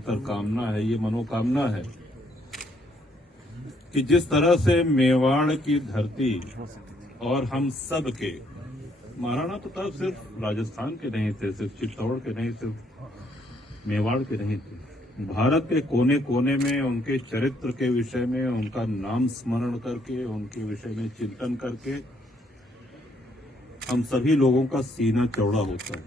कामना है, ये मनोकामना है कि जिस तरह से मेवाड़ की धरती और हम सब के, महाराणा प्रताप सिर्फ राजस्थान के नहीं थे, सिर्फ चित्तौड़ के नहीं, सिर्फ मेवाड़ के नहीं थे, भारत के कोने कोने में उनके चरित्र के विषय में, उनका नाम स्मरण करके, उनके विषय में चिंतन करके हम सभी लोगों का सीना चौड़ा होता है।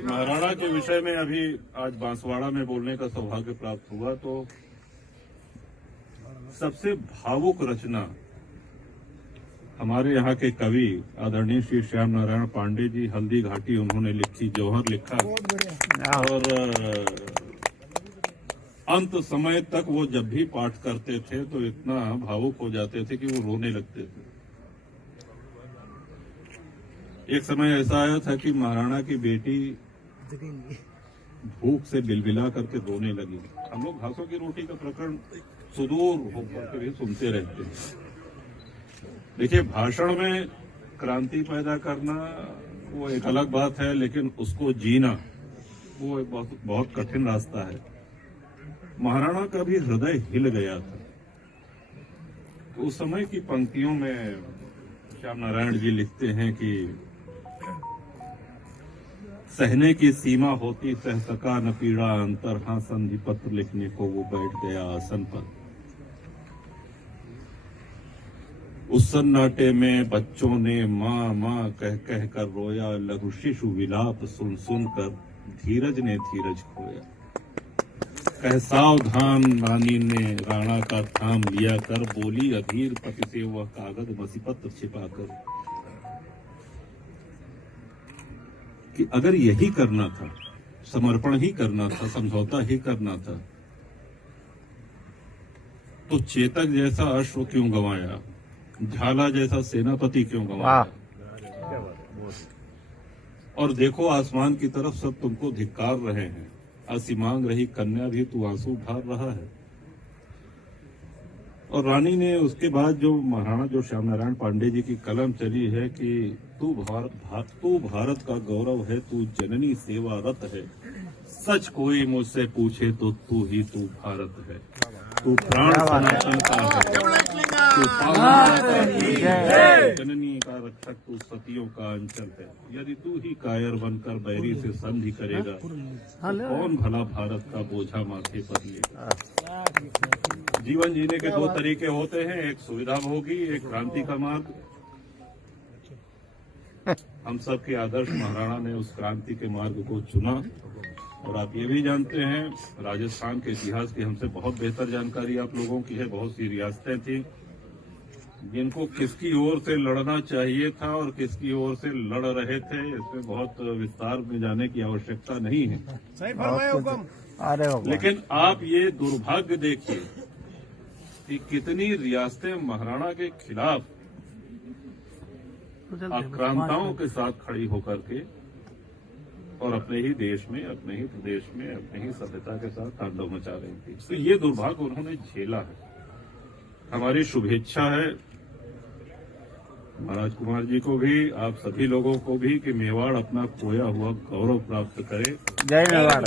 महाराणा के विषय में अभी आज बांसवाड़ा में बोलने का सौभाग्य प्राप्त हुआ तो सबसे भावुक रचना हमारे यहाँ के कवि आदरणीय श्री श्याम नारायण पांडे जी, हल्दी घाटी उन्होंने लिखी, जौहर लिखा और अंत समय तक वो जब भी पाठ करते थे तो इतना भावुक हो जाते थे कि वो रोने लगते थे। एक समय ऐसा आया था कि महाराणा की बेटी भूख से बिलबिला करके रोने लगी। हम लोग घासों की रोटी का प्रकरण सुदूर होकर भी सुनते रहते हैं। देखिए, भाषण में क्रांति पैदा करना वो एक अलग बात है, लेकिन उसको जीना वो एक बहुत कठिन रास्ता है। महाराणा का भी हृदय हिल गया था। तो उस समय की पंक्तियों में श्याम नारायण जी लिखते हैं कि सहने की सीमा होती सह सका न पीड़ा अंतर, हाँ संधि पत्र लिखने को वो बैठ गया आसन पर। उस सन्नाटे में बच्चों ने माँ माँ कह कह कर रोया, लघु शिशु विलाप सुन सुन कर धीरज ने धीरज खोया। कह सावधान रानी ने राणा का थाम लिया कर, बोली अधीर पति से वह कागज मसीपत्र छिपाकर कि अगर यही करना था, समर्पण ही करना था, समझौता ही करना था, तो चेतक जैसा अश्व क्यों गंवाया, झाला जैसा सेनापति क्यों गंवाया। और देखो आसमान की तरफ सब तुमको धिक्कार रहे हैं, असीमांग रही कन्या भी तू आंसू ढार रहा है। और रानी ने उसके बाद जो महाराणा जो श्याम नारायण पांडे जी की कलम चली है कि तू भारत का गौरव है, तू जननी सेवारत है, सच कोई मुझसे पूछे तो तू ही तू भारत है, तू प्राण सनातन का है, तू जननी का रक्षक, तू सतियों का अंचल है। यदि तू ही कायर बनकर बैरी से संधि करेगा तो कौन भला भारत का बोझा माथे पर लेगा। जीवन जीने के दो तरीके होते हैं, एक सुविधा भोगी, एक क्रांति का मार्ग। हम सब के आदर्श महाराणा ने उस क्रांति के मार्ग को चुना। और आप ये भी जानते हैं, राजस्थान के इतिहास की हमसे बहुत बेहतर जानकारी आप लोगों की है। बहुत सी रियासतें थी जिनको किसकी ओर से लड़ना चाहिए था और किसकी ओर से लड़ रहे थे, इसमें बहुत विस्तार में जाने की आवश्यकता नहीं है। लेकिन आप ये दुर्भाग्य देखिए कि कितनी रियासतें महाराणा के खिलाफ आक्रांताओं के साथ खड़ी होकर के और अपने ही देश में, अपने ही प्रदेश में, अपने ही सभ्यता के साथ तांडव मचा रही थी। तो ये दुर्भाग्य उन्होंने झेला है। हमारी शुभेच्छा है महाराज कुमार जी को भी, आप सभी लोगों को भी, कि मेवाड़ अपना खोया हुआ गौरव प्राप्त करे। जय मेवाड़।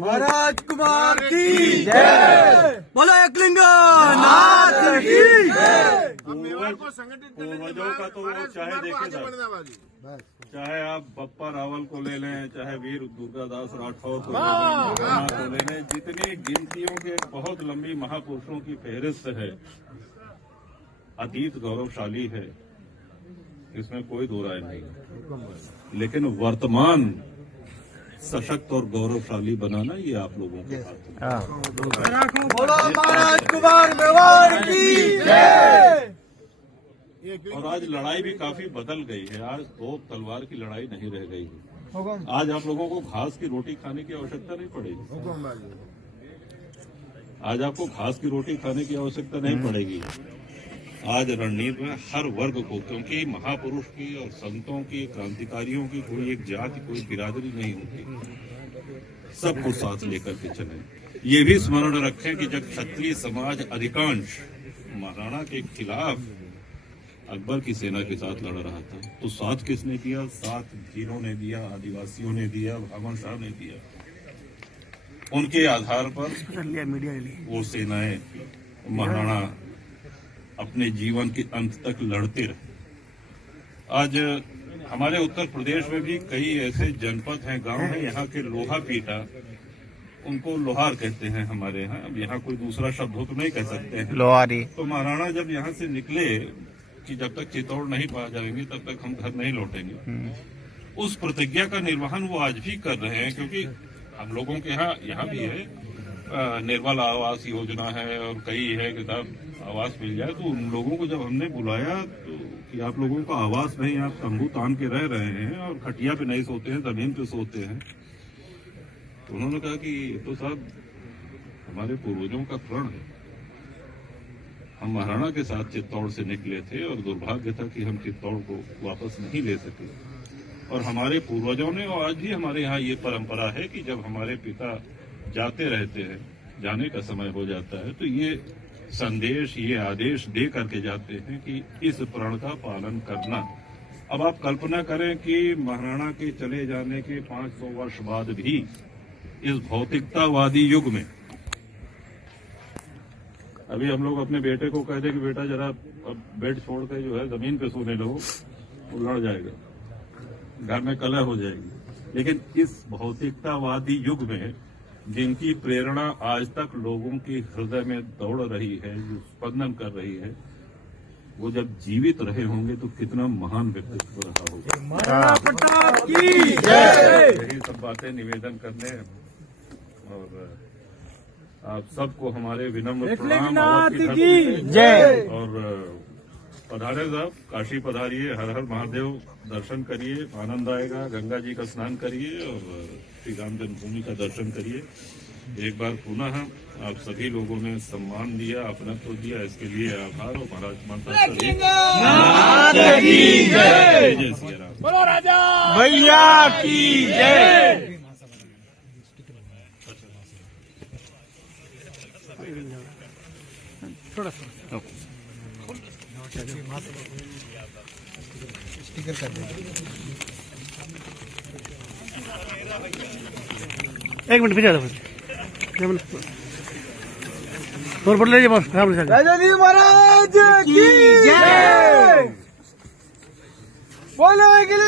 महाराज कुमार की जय। बोलो एकलिंगनाथ की जय। पूर्वजों का तो चाहे देखिए, चाहे आप बप्पा रावल को ले लें, चाहे वीर दुर्गादास राठौर को ले लें, जितनी गिनतियों के बहुत लंबी महापुरुषों की फहरिस्त है, अतीत गौरवशाली है, इसमें कोई दो राय नहीं। लेकिन वर्तमान सशक्त और गौरवशाली बनाना ये आप लोगों के हाथ है। बोलो महाराज कुमार मेवाड़ की जय। और आज लड़ाई भी काफी बदल गई है। आज तोप तलवार की लड़ाई नहीं रह गई है। आज आप लोगों को घास की रोटी खाने की आवश्यकता नहीं पड़ेगी। आज आपको घास की रोटी खाने की आवश्यकता नहीं पड़ेगी। आज रणनीति में हर वर्ग को, क्योंकि महापुरुष की और संतों की, क्रांतिकारियों की कोई एक जाति, कोई बिरादरी नहीं होती, सबको साथ लेकर के चलें। ये भी स्मरण रखें कि जब क्षत्रिय समाज अधिकांश महाराणा के खिलाफ अकबर की सेना के साथ लड़ रहा था, तो साथ किसने दिया? साथ भीलों ने दिया, आदिवासियों ने दिया, ब्राह्मण शाह ने दिया। उनके आधार पर वो सेनाएं, महाराणा अपने जीवन के अंत तक लड़ते रहे। आज हमारे उत्तर प्रदेश में भी कई ऐसे जनपद हैं, गांव हैं, यहाँ के लोहा पीटा, उनको लोहार कहते हैं हमारे यहाँ। अब यहाँ कोई दूसरा शब्द हो तो नहीं कह सकते हैं, लोहारी। तो महाराणा जब यहाँ से निकले कि जब तक चित्तौड़ नहीं पा जाएंगे तब तक हम घर नहीं लौटेंगे, उस प्रतिज्ञा का निर्वहन वो आज भी कर रहे हैं। क्योंकि हम लोगों के यहाँ भी है निर्मल आवास योजना है और कई है कि साहब आवास मिल जाए, तो उन लोगों को जब हमने बुलाया तो कि आप लोगों का आवास नहीं, आप तंबू तान के रह रहे हैं और खटिया पे नहीं सोते हैं, जमीन पे सोते हैं, तो उन्होंने कहा कि तो साहब हमारे पूर्वजों का प्रण है, हम महाराणा के साथ चित्तौड़ से निकले थे और दुर्भाग्य था कि हम चित्तौड़ को वापस नहीं ले सके। और हमारे पूर्वजों ने, और आज भी हमारे यहाँ ये परंपरा है कि जब हमारे पिता जाते रहते हैं, जाने का समय हो जाता है, तो ये संदेश, ये आदेश दे करके जाते हैं कि इस प्रण का पालन करना। अब आप कल्पना करें कि महाराणा के चले जाने के 500 वर्ष बाद भी इस भौतिकतावादी युग में अभी हम लोग अपने बेटे को कह दें कि बेटा जरा अब बेड छोड़ के जो है जमीन पे सोने लगो, वो लड़ जाएगा, घर में कलह हो जाएगी। लेकिन इस भौतिकतावादी युग में जिनकी प्रेरणा आज तक लोगों के हृदय में दौड़ रही है, जो स्पंदन कर रही है, वो जब जीवित रहे होंगे तो कितना महान व्यक्तित्व रहा होगा। यही सब बातें निवेदन करने और आप सबको हमारे विनम्र प्रणाम और पधारे साहब, काशी पधारिए, हर हर महादेव दर्शन करिए, आनंद आएगा। गंगा जी का स्नान करिए और श्री राम जन्मभूमि का दर्शन करिए। एक बार पुनः आप सभी लोगों ने सम्मान दिया, अपनत्व दिया, इसके लिए आभार। और महाराज माता जय श्री राम, बोलो राजा भैया की जय। थोड़ा सा स्टिकर कर दे। एक मिनट पीछे और बोल लीजिए राजा जी महाराज की जय। बोलो।